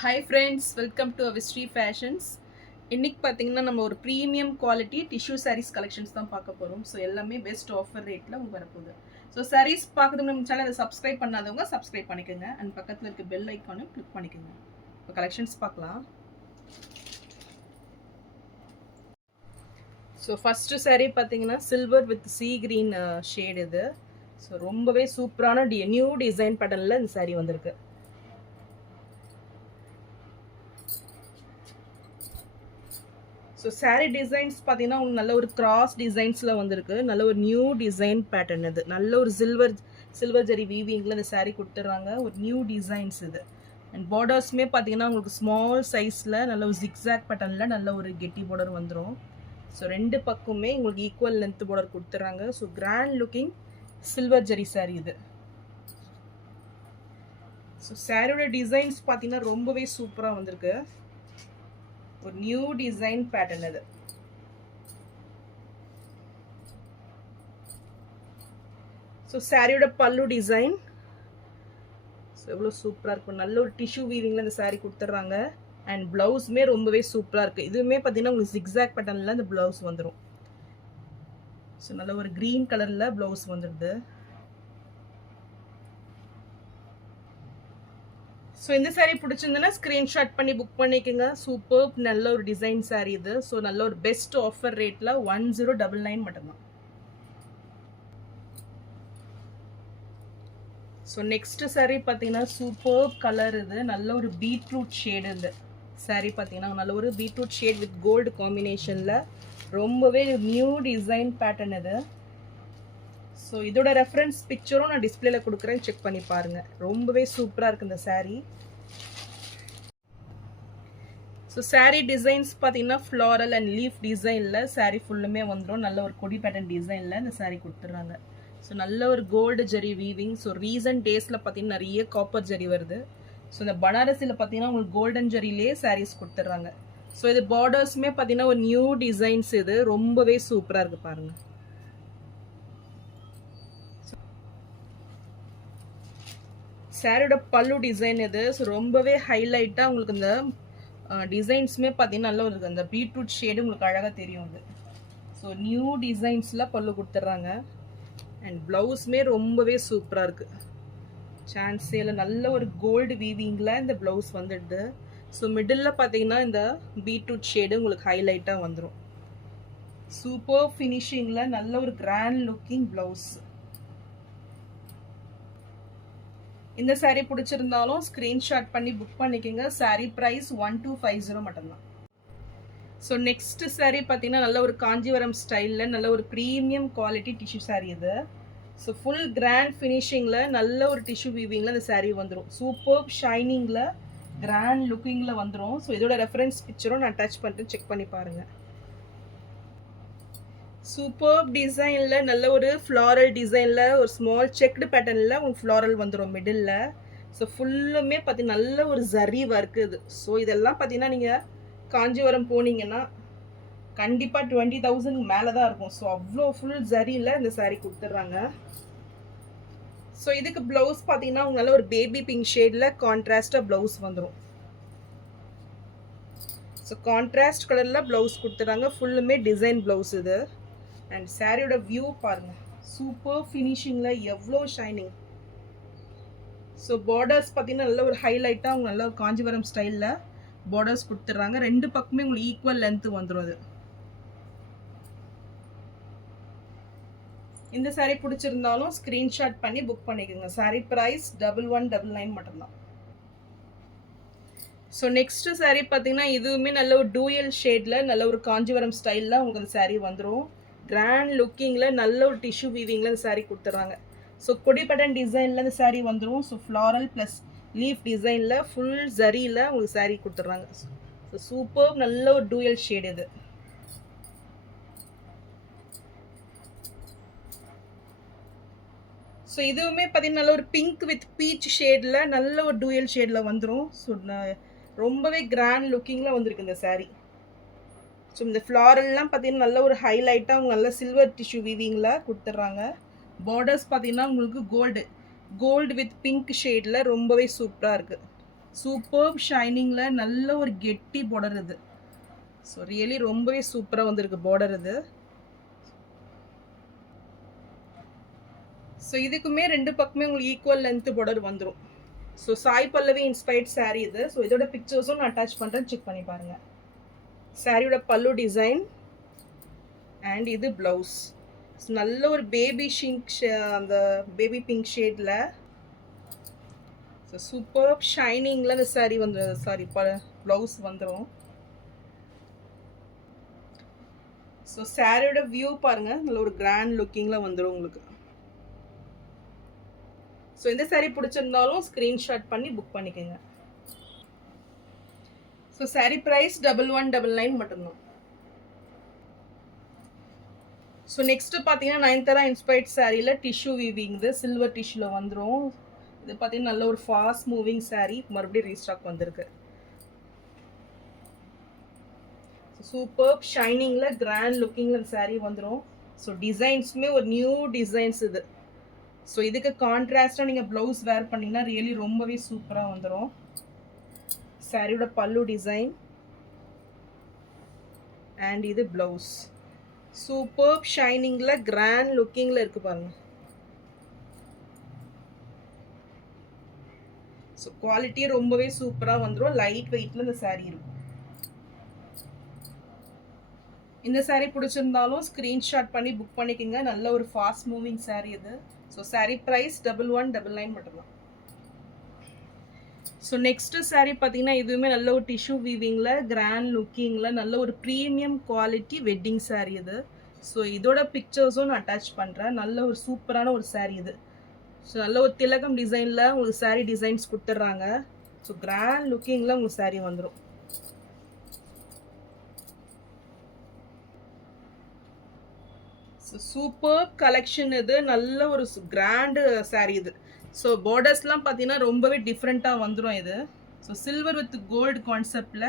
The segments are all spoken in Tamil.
Hi friends, welcome to Avisri fashions. இன்றைக்கி பார்த்தீங்கன்னா நம்ம ஒரு premium quality tissue sarees collections தான் பார்க்க போகிறோம். ஸோ எல்லாமே பெஸ்ட் ஆஃபர் ரேட்டில் உங்களுக்கு வரப்போகுது. ஸோ சாரீஸ் பார்க்குறதுக்கு நம்ம சேனலை சப்ஸ்கிரைப் பண்ணாதவங்க சப்ஸ்கிரைப் பண்ணிக்கோங்க அண்ட் பக்கத்தில் இருக்க பெல் ஐக்கானும் கிளிக் பண்ணிக்கோங்க. இப்போ கலெக்ஷன்ஸ் பார்க்கலாம். ஸோ ஃபஸ்ட்டு சாரீ பார்த்தீங்கன்னா silver with sea green shade இது. ஸோ ரொம்பவே சூப்பரான நியூ டிசைன் பேட்டர்னில் இந்த சாரீ வந்திருக்கு. ஸோ சாரீ டிசைன்ஸ் பார்த்தீங்கன்னா உங்களுக்கு நல்ல ஒரு கிராஸ் டிசைன்ஸில் வந்திருக்கு. நல்ல ஒரு நியூ டிசைன் பேட்டர்ன் இது. நல்ல ஒரு சில்வர் ஜெரி வீவிங்கில் இந்த சாரீ கொடுத்துட்றாங்க. ஒரு நியூ டிசைன்ஸ் இது. அண்ட் பார்டர்ஸுமே பார்த்தீங்கன்னா உங்களுக்கு ஸ்மால் சைஸில் நல்ல ஒரு ஜிக்ஸாக் பேட்டர்னில் நல்ல ஒரு கெட்டி பார்டர் வந்துடும். ஸோ ரெண்டு பக்கமே உங்களுக்கு ஈக்குவல் லென்த் பார்டர் கொடுத்துட்றாங்க. ஸோ கிராண்ட் லுக்கிங் சில்வர் ஜெரி சாரீ இது. ஸோ சாரியோட டிசைன்ஸ் பார்த்தீங்கன்னா ரொம்பவே சூப்பராக வந்திருக்கு. ஒரு நியூ டிசைன் பேட்டர்ன் இது. ஸோ சாரியோட பல்லு டிசைன் எவ்வளோ சூப்பராக இருக்கும். நல்ல ஒரு டிஷ்யூ வீவிங்கில் இந்த சாரீ கொடுத்துட்றாங்க. அண்ட் ப்ளவுஸுமே ரொம்பவே சூப்பராக இருக்குது. இதுவுமே பார்த்தீங்கன்னா உங்களுக்கு ஜிக்ஸாக் பேட்டர்னில் இந்த ப்ளவுஸ் வந்துடும். ஸோ நல்ல ஒரு க்ரீன் கலரில் ப்ளவுஸ் வந்துடுது. ஸோ இந்த சாரீ பிடிச்சிருந்ததுன்னா ஸ்க்ரீன்ஷாட் பண்ணி புக் பண்ணிக்கோங்க. சூப்பர் நல்ல ஒரு டிசைன் சாரீ இது. ஸோ நல்ல ஒரு பெஸ்ட் ஆஃபர் ரேட்டில் 1099 மட்டும்தான். ஸோ நெக்ஸ்ட் சாரீ பார்த்தீங்கன்னா சூப்பர் கலர் இது. நல்ல ஒரு பீட்ரூட் ஷேடு இது சாரீ பார்த்தீங்கன்னா நல்ல ஒரு பீட்ரூட் ஷேட் வித் கோல்டு காம்பினேஷனில் ரொம்பவே நியூ டிசைன் பேட்டர்ன் இது. ஸோ இதோட ரெஃபரன்ஸ் பிக்சரும் நான் டிஸ்பிளேல கொடுக்குறேன், செக் பண்ணி பாருங்கள். ரொம்பவே சூப்பராக இருக்குது இந்த சாரீ. ஸோ சாரீ டிசைன்ஸ் பார்த்தீங்கன்னா ஃப்ளாரல் அண்ட் லீஃப் டிசைனில் சாரீ ஃபுல்லுமே வந்துடும். நல்ல ஒரு கொடி பேட்டர்ன் டிசைனில் இந்த சாரீ கொடுத்துட்றாங்க. ஸோ நல்ல ஒரு கோல்டு ஜெரி வீவிங். ஸோ ரீசன்ட் டேஸில் பார்த்தீங்கன்னா நிறைய காப்பர் ஜெரி வருது. ஸோ இந்த பனாரஸில் பார்த்தீங்கன்னா உங்களுக்கு கோல்டன் ஜெரிலே சாரீஸ் கொடுத்துட்றாங்க. ஸோ இது பார்டர்ஸுமே பார்த்தீங்கன்னா ஒரு நியூ டிசைன்ஸ் இது. ரொம்பவே சூப்பராக இருக்குது பாருங்கள். சாரியோட பல்லு டிசைன் இது. ஸோ ரொம்பவே ஹைலைட்டாக உங்களுக்கு இந்த டிசைன்ஸுமே பார்த்தீங்கன்னா நல்ல ஒரு அந்த பீட்ரூட் ஷேடு உங்களுக்கு அழகாக தெரியும் இது. ஸோ நியூ டிசைன்ஸில் பல்லு கொடுத்துட்றாங்க. அண்ட் ப்ளவுஸுமே ரொம்பவே சூப்பராக இருக்குது. சான்ஸேல நல்ல ஒரு கோல்டு வீவிங்கில் இந்த ப்ளவுஸ் வந்துடுது. ஸோ மிடில் பார்த்தீங்கன்னா இந்த பீட்ரூட் ஷேடு உங்களுக்கு ஹைலைட்டாக வந்துடும். சூப்பர் ஃபினிஷிங்கில் நல்ல ஒரு கிராண்ட் லுக்கிங் ப்ளவுஸ். இந்த சாரீ பிடிச்சிருந்தாலும் ஸ்க்ரீன்ஷாட் பண்ணி புக் பண்ணிக்கோங்க. சாரீ ப்ரைஸ் 1250 மட்டும்தான். ஸோ நெக்ஸ்ட் சாரீ பார்த்தீங்கன்னா நல்ல ஒரு காஞ்சிவரம் ஸ்டைலில் நல்ல ஒரு ப்ரீமியம் குவாலிட்டி டிஷ்யூ சாரீ இது. ஸோ ஃபுல் கிராண்ட் ஃபினிஷிங்கில் நல்ல ஒரு டிஷ்யூ வீவிங்கில் இந்த சாரீ வந்துடும். சூப்பர் ஷைனிங்கில் கிராண்ட் லுக்கிங்கில் வந்துடும். ஸோ இதோட ரெஃபரன்ஸ் பிக்சரும் நான் அட்டாச் பண்ணிட்டு செக் பண்ணி பாருங்கள். சூப்பர் டிசைனில் நல்ல ஒரு ஃப்ளாரல் டிசைனில் ஒரு ஸ்மால் செக்டு பேட்டர்னில் உங்களுக்கு ஃப்ளாரல் வந்துடும் மிடில். ஸோ ஃபுல்லுமே பார்த்தீங்கன்னா நல்ல ஒரு ஜரி ஒர்க் இது. ஸோ இதெல்லாம் பார்த்தீங்கன்னா நீங்கள் காஞ்சிபுரம் போனீங்கன்னா கண்டிப்பாக 20,000 மேலே தான் இருக்கும். ஸோ அவ்வளோ ஃபுல் ஜரியில் இந்த சாரீ கொடுத்துட்றாங்க. ஸோ இதுக்கு ப்ளவுஸ் பார்த்தீங்கன்னா உங்களுக்கு நல்ல ஒரு பேபி பிங்க் ஷேடில் கான்ட்ராஸ்டாக ப்ளவுஸ் வந்துடும். ஸோ கான்ட்ராஸ்ட் கலரில் ப்ளவுஸ் கொடுத்துட்றாங்க. ஃபுல்லுமே டிசைன் ப்ளவுஸ் இது. அண்ட் சாரியோட வியூ பாருங்கள். சூப்பர் ஃபினிஷிங்கில் எவ்வளோ ஷைனிங். ஸோ பார்டர்ஸ் பார்த்தீங்கன்னா நல்ல ஒரு ஹைலைட்டாக அவங்க நல்ல ஒரு காஞ்சிபுரம் ஸ்டைலில் பார்டர்ஸ் கொடுத்துட்றாங்க. ரெண்டு பக்கமே உங்களுக்கு ஈக்குவல் லென்த்து வந்துடும் அது. இந்த சாரீ பிடிச்சிருந்தாலும் ஸ்க்ரீன்ஷாட் பண்ணி புக் பண்ணிக்கோங்க. சாரீ ப்ரைஸ் 1199 மட்டும்தான். ஸோ நெக்ஸ்ட் சாரீ பார்த்தீங்கன்னா இதுவுமே நல்ல ஒரு டூயல் ஷேடில் நல்ல ஒரு காஞ்சிபுரம் ஸ்டைலில் உங்களுக்கு அந்த சாரீ வந்துடும். கிராண்ட் லுக்கிங்கில் நல்ல ஒரு டிஷ்யூ வீவிங்கில் இந்த சாரீ கொடுத்துட்றாங்க. ஸோ கொடி பேட்டர்ன் டிசைனில் இந்த சாரீ வந்துடும். ஸோ ஃப்ளாரல் ப்ளஸ் லீஃப் டிசைனில் ஃபுல் ஜரியில் உங்களுக்கு சாரீ கொடுத்துட்றாங்க. ஸோ சூப்பர் நல்ல ஒரு டூயல் ஷேடு இது. ஸோ இதுவுமே பார்த்தீங்கன்னா நல்ல ஒரு பிங்க் வித் பீச் ஷேடில் நல்ல ஒரு டூயல் ஷேடில் வந்துடும். ஸோ ரொம்பவே கிராண்ட் லுக்கிங்கில் வந்திருக்கு இந்த சாரீ. ஸோ இந்த ஃப்ளாரல்லாம் பார்த்தீங்கன்னா நல்ல ஒரு ஹைலைட்டாக அவங்க நல்ல சில்வர் டிஷ்யூ வீவிங்கில் கொடுத்துட்றாங்க. பார்டர்ஸ் பார்த்தீங்கன்னா உங்களுக்கு கோல்டு வித் பிங்க் ஷேடில் ரொம்பவே சூப்பராக இருக்குது. சூப்பர் ஷைனிங்கில் நல்ல ஒரு கெட்டி பார்டர் இது. ஸோ ரியலி ரொம்பவே சூப்பராக வந்திருக்கு பார்டர் இது. ஸோ இதுக்குமே ரெண்டு பக்கமே உங்களுக்கு ஈக்குவல் லென்த் பார்டர் வந்துடும். ஸோ சாய் பல்லவி இன்ஸ்பைர்ட் சாரீ இது. ஸோ இதோட பிக்சர்ஸும் நான் அட்டாச் பண்ணுறேன், செக் பண்ணி பாருங்கள். சாரியோட பல்லு டிசைன் அண்ட் இது ப்ளவுஸ். நல்ல ஒரு பேபி ஷிங்க் அந்த பேபி பிங்க் ஷேடில் ஸோ சூப்பர் ஷைனிங்கில் இந்த சாரீ வந்து ப்ளவுஸ் வந்துடும். ஸோ சாரியோட வியூ பாருங்கள், நல்ல ஒரு கிராண்ட் லுக்கிங்கில் வந்துடும் உங்களுக்கு. ஸோ இந்த சாரீ பிடிச்சிருந்தாலும் ஸ்க்ரீன்ஷாட் பண்ணி புக் பண்ணிக்கோங்க. ஸோ சாரீ ப்ரைஸ் 1199 மட்டும்தான். ஸோ நெக்ஸ்ட்டு பார்த்தீங்கன்னா நயன்தாரா இன்ஸ்பைர்ட் சாரியில் டிஷ்யூ வீவிங், இது சில்வர் டிஷ்யூவில் வந்துடும். இது பார்த்தீங்கன்னா நல்ல ஒரு ஃபாஸ்ட் மூவிங் சாரீ, மறுபடியும் ரீஸ்டாக் வந்திருக்கு. சூப்பர் ஷைனிங்கில் கிராண்ட் லுக்கிங்கில் இந்த சாரீ வந்துடும். ஸோ டிசைன்ஸுமே ஒரு நியூ டிசைன்ஸ் இது. ஸோ இதுக்கு கான்ட்ராஸ்டாக நீங்கள் ப்ளவுஸ் வேர் பண்ணிங்கன்னா ரியலி ரொம்பவே சூப்பராக வந்துடும். சாரியோட பல்லு டிசைன் அண்ட் இது ப்ளவுஸ். சூப்பர் ஷைனிங்கில் கிராண்ட் லுக்கிங்கில் இருக்குது பாருங்கள். ஸோ குவாலிட்டியே ரொம்பவே சூப்பராக வந்துடும். லைட் வெயிட்டில் இந்த சாரீ இருக்கும். இந்த சாரீ பிடிச்சிருந்தாலும் ஸ்க்ரீன்ஷாட் பண்ணி புக் பண்ணிக்கோங்க. நல்ல ஒரு ஃபாஸ்ட் மூவிங் சாரீ இது. ஸோ சாரீ ப்ரைஸ் 1199 மட்டும்தான். ஸோ நெக்ஸ்ட்டு சாரீ பார்த்தீங்கன்னா இதுவுமே நல்ல ஒரு டிஷ்யூ வீவிங்கில் கிராண்ட் லுக்கிங்கில் நல்ல ஒரு ப்ரீமியம் குவாலிட்டி வெட்டிங் சாரீ இது. ஸோ இதோட பிக்சர்ஸும் நான் அட்டாச் பண்ணுறேன். நல்ல ஒரு சூப்பரான ஒரு சாரீ இது. ஸோ நல்ல ஒரு திலகம் டிசைனில் உங்களுக்கு சாரீ டிசைன்ஸ் கொடுத்துட்றாங்க. ஸோ கிராண்ட் லுக்கிங்கில் உங்களுக்கு சாரீ வந்துடும். ஸோ சூப்பர் கலெக்ஷன் இது. நல்ல ஒரு கிராண்டு சாரீ இது. ஸோ பார்டர்ஸ்லாம் பார்த்தீங்கன்னா ரொம்பவே டிஃப்ரெண்ட்டாக வந்துடும் இது. ஸோ சில்வர் வித் கோல்டு கான்செப்டில்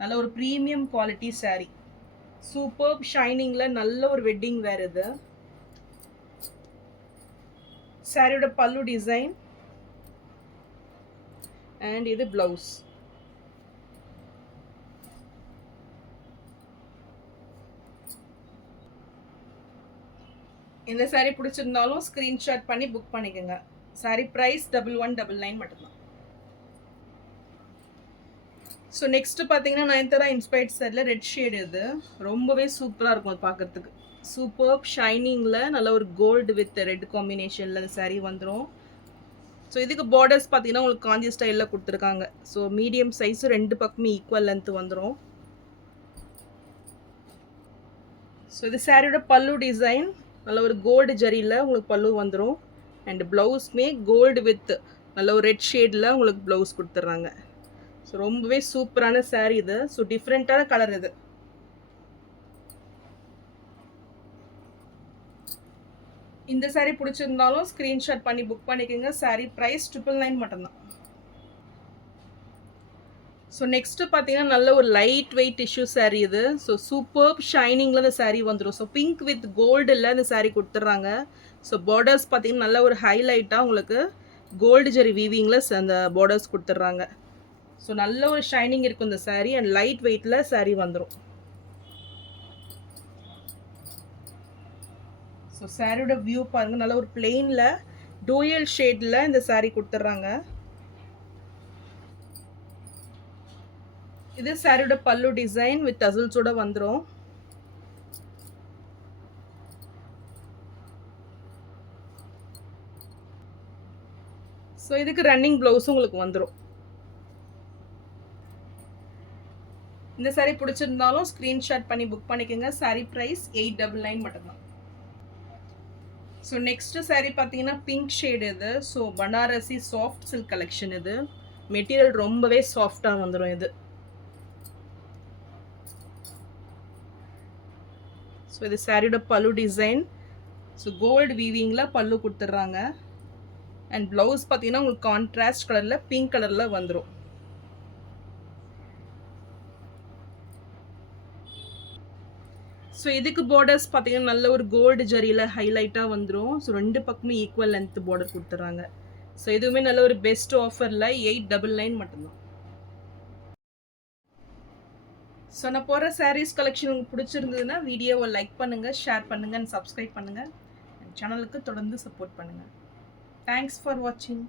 நல்ல ஒரு ப்ரீமியம் குவாலிட்டி சாரீ. சூப்பர் ஷைனிங்கில் நல்ல ஒரு வெட்டிங் வேர் இது. சாரியோட பல்லு டிசைன் அண்ட் இது ப்ளவுஸ். இந்த சாரீ பிடிச்சிருந்தாலும் ஸ்க்ரீன்ஷாட் பண்ணி புக் பண்ணிக்கோங்க. சாரீ ப்ரைஸ் 1199 மட்டும்தான். ஸோ நெக்ஸ்ட்டு பார்த்தீங்கன்னா நயன்தாரா இன்ஸ்பைர்ட் சாரியில் ரெட் ஷேடு இது. ரொம்பவே சூப்பராக இருக்கும் அது பார்க்குறதுக்கு. சூப்பர் ஷைனிங்கில் நல்ல ஒரு கோல்டு வித் ரெட் காம்பினேஷனில் இந்த சாரீ வந்துடும். ஸோ இதுக்கு பார்டர்ஸ் பார்த்தீங்கன்னா உங்களுக்கு காஞ்சி ஸ்டைலில் கொடுத்துருக்காங்க. ஸோ மீடியம் சைஸு ரெண்டு பக்கமே ஈக்குவல் லென்த் வந்துடும். ஸோ இது சாரியோட பல்லு டிசைன் நல்ல ஒரு கோல்டு ஜரியில் உங்களுக்கு பல்லு வந்துடும். அண்ட் ப்ளவுஸ்மே கோல்டு வித் நல்ல ஒரு ரெட் ஷேடில் உங்களுக்கு ப்ளவுஸ் கொடுத்துட்றாங்க. ஸோ ரொம்பவே சூப்பரான சாரீ இது. ஸோ டிஃப்ரெண்ட்டான கலர் இது. இந்த சாரீ பிடிச்சிருந்தாலும் ஸ்க்ரீன்ஷாட் பண்ணி புக் பண்ணிக்கோங்க. சாரீ ப்ரைஸ் 999 மட்டும்தான். ஸோ நெக்ஸ்ட்டு பார்த்தீங்கன்னா நல்ல ஒரு லைட் வெயிட் டிஷ்யூ சாரீ இது. ஸோ சூப்பர் ஷைனிங்கில் இந்த சாரீ வந்துடும். ஸோ பிங்க் வித் கோல்டில் இந்த சாரீ கொடுத்துட்றாங்க. ஸோ பார்டர்ஸ் பார்த்தீங்கன்னா நல்ல ஒரு ஹைலைட்டாக உங்களுக்கு கோல்டு ஜெரி வீவிங்கில் அந்த பார்டர்ஸ் கொடுத்துட்றாங்க. ஸோ நல்ல ஒரு ஷைனிங் இருக்கும் இந்த சாரீ அண்ட் லைட் வெயிட்டில் சாரீ வந்துடும். ஸோ சாரியோட வியூ பாருங்கள், நல்ல ஒரு பிளெயினில் டூயல் ஷேடில் இந்த சாரீ கொடுத்துட்றாங்க. இது சாரியோட பல்லு டிசைன் வித் டசல்ஸோட வந்துடும். ஸோ இதுக்கு ரன்னிங் ப்ளவுஸும் உங்களுக்கு வந்துடும். இந்த சாரீ பிடிச்சிருந்தாலும் ஸ்க்ரீன்ஷாட் பண்ணி புக் பண்ணிக்கோங்க. சாரீ ப்ரைஸ் 899 மட்டும்தான். ஸோ நெக்ஸ்ட்டு சாரீ பார்த்தீங்கன்னா பிங்க் ஷேடு இது. So Banarasi soft silk collection இது. மெட்டீரியல் ரொம்பவே சாஃப்டாக வந்துடும் இது. ஸோ இது சாரியோட பல்லு டிசைன். ஸோ கோல்டு வீவிங்கில் பல்லு கொடுத்துட்றாங்க. அண்ட் ப்ளவுஸ் பார்த்தீங்கன்னா உங்களுக்கு கான்ட்ராஸ்ட் கலரில் பிங்க் கலரில் வந்துடும். ஸோ இதுக்கு பார்டர்ஸ் பார்த்தீங்கன்னா நல்ல ஒரு கோல்டு ஜரியில் ஹைலைட்டாக வந்துடும். ஸோ ரெண்டு பக்கமும் ஈக்குவல் லென்த் பார்டர் கொடுத்துட்றாங்க. ஸோ இதுவுமே நல்ல ஒரு பெஸ்ட் ஆஃபரில் 899 மட்டும்தான். ஸோ நான் போகிற சாரீஸ் கலெக்ஷன் உங்களுக்கு பிடிச்சிருந்ததுன்னா வீடியோவை லைக் பண்ணுங்கள், ஷேர் பண்ணுங்கள், சப்ஸ்கிரைப் பண்ணுங்கள். சேனலுக்கு தொடர்ந்து சப்போர்ட் பண்ணுங்கள். தேங்க்ஸ் ஃபார் வாட்சிங்.